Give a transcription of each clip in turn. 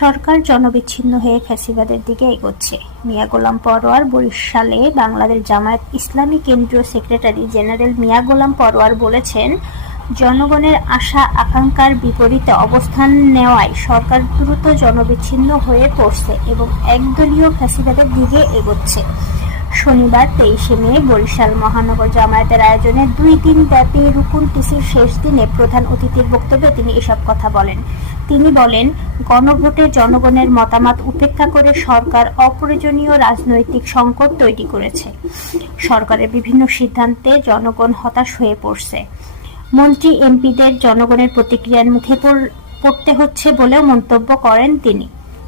সরকার জনবিচ্ছিন্ন হয়ে ফ্যাসিবাদের দিকে এগোচ্ছে। মিয়া গোলাম পরোয়ার বরিশালে বাংলাদেশ জামায়াত ইসলামী কেন্দ্রীয় সেক্রেটারি জেনারেল মিয়া গোলাম পরোয়ার বলেছেন, জনগণের আশা আকাঙ্ক্ষার বিপরীতে অবস্থান নেওয়ায় সরকার দ্রুত জনবিচ্ছিন্ন হয়ে পড়ছে এবং একদলীয় ফ্যাসিবাদের দিকে এগোচ্ছে। শনিবার 23শে মে বরিশাল মহানগর জামায়াতের আয়োজনে 2 দিন ব্যাপী রুকুন টিসির শেষ দিনে প্রধান অতিথির বক্তব্যে তিনি এসব কথা বলেন। তিনি বলেন, গণভোটে জনগণের মতামত উপেক্ষা করে সরকার অপ্রয়োজনীয় রাজনৈতিক সংকট তৈরি করেছে। সরকারের বিভিন্ন সিদ্ধান্তে জনগণ হতাশ হয়ে পড়ছে। মন্ত্রী এমপিদের জনগণের প্রতিক্রিয়ার মুখে পড়তে হচ্ছে বলেও মন্তব্য করেন তিনি।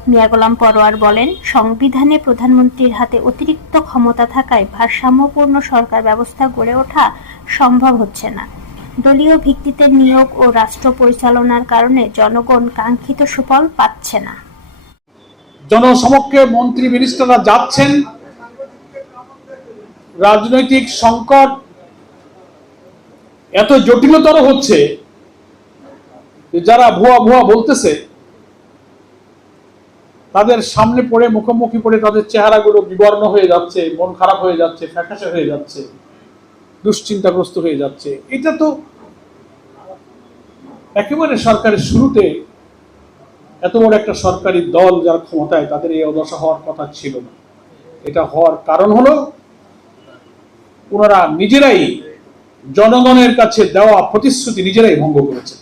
মিয়া গোলাম পরোয়ার বলেন, সংবিধানে প্রধানমন্ত্রীর হাতে অতিরিক্ত ক্ষমতা থাকায় ভারসাম্যপূর্ণ সরকার ব্যবস্থা গড়ে ওঠা সম্ভব হচ্ছে না। দলীয় ভিত্তিতে নিয়োগ ও রাষ্ট্র পরিচালনার কারণে জনগণ কাঙ্ক্ষিত সুফল পাচ্ছে না। জনসমক্ষে মন্ত্রী মিনিস্টাররা যাচ্ছেন, রাজনৈতিক সংকট এত জটিলতর হচ্ছে যে যারা ভুয়া বলতেছে তাদের সামনে পড়ে মুখোমুখি পড়ে তাদের চেহারাগুলো বিবর্ণ হয়ে যাচ্ছে, মন খারাপ হয়ে যাচ্ছে, ফ্যাকাশে হয়ে যাচ্ছে, দুশ্চিন্তাগ্রস্ত হয়ে যাচ্ছে। এটা তো একেবারে সরকারের শুরুতে এত বড় একটা সরকারি দল যার ক্ষমতায়, তাদের এই অদশা হওয়ার কথা ছিল না। এটা হওয়ার কারণ হলো ওনারা নিজেরাই জনগণের কাছে দেওয়া প্রতিশ্রুতি নিজেরাই ভঙ্গ করেছে।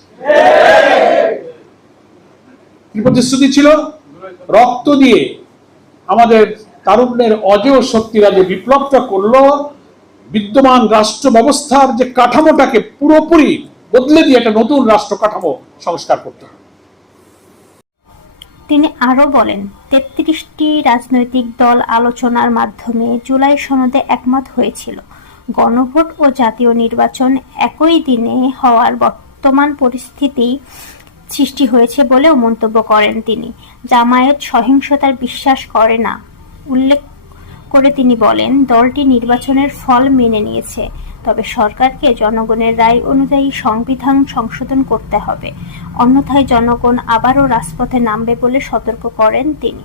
কি প্রতিশ্রুতি ছিল? রক্ত দিয়ে আমাদের তারুণ্যের অজেয় শক্তিরা যে বিপ্লবটা করলো, বিদ্যমান রাষ্ট্র ব্যবস্থার যে কাঠামোটাকে পুরোপুরি বদলে দিয়ে একটা নতুন রাষ্ট্র কাঠামো সংস্কার করতে হবে। তিনি আরো বলেন, 33টি রাজনৈতিক দল আলোচনার মাধ্যমে জুলাই সনদে একমত হয়েছিল। গণভোট ও জাতীয় নির্বাচন একই দিনে হওয়ার বর্তমান পরিস্থিতি সৃষ্টি হয়েছে বলেও মন্তব্য করেন তিনি। জামায়াত সহিংসতার বিশ্বাস করে না উল্লেখ করে তিনি বলেন, দলটি নির্বাচনের ফল মেনে নিয়েছে, তবে সরকারকে জনগণের রায় অনুযায়ী সংবিধান সংশোধন করতে হবে, অন্যথায় জনগণ আবারও রাজপথে নামবে বলে সতর্ক করেন তিনি।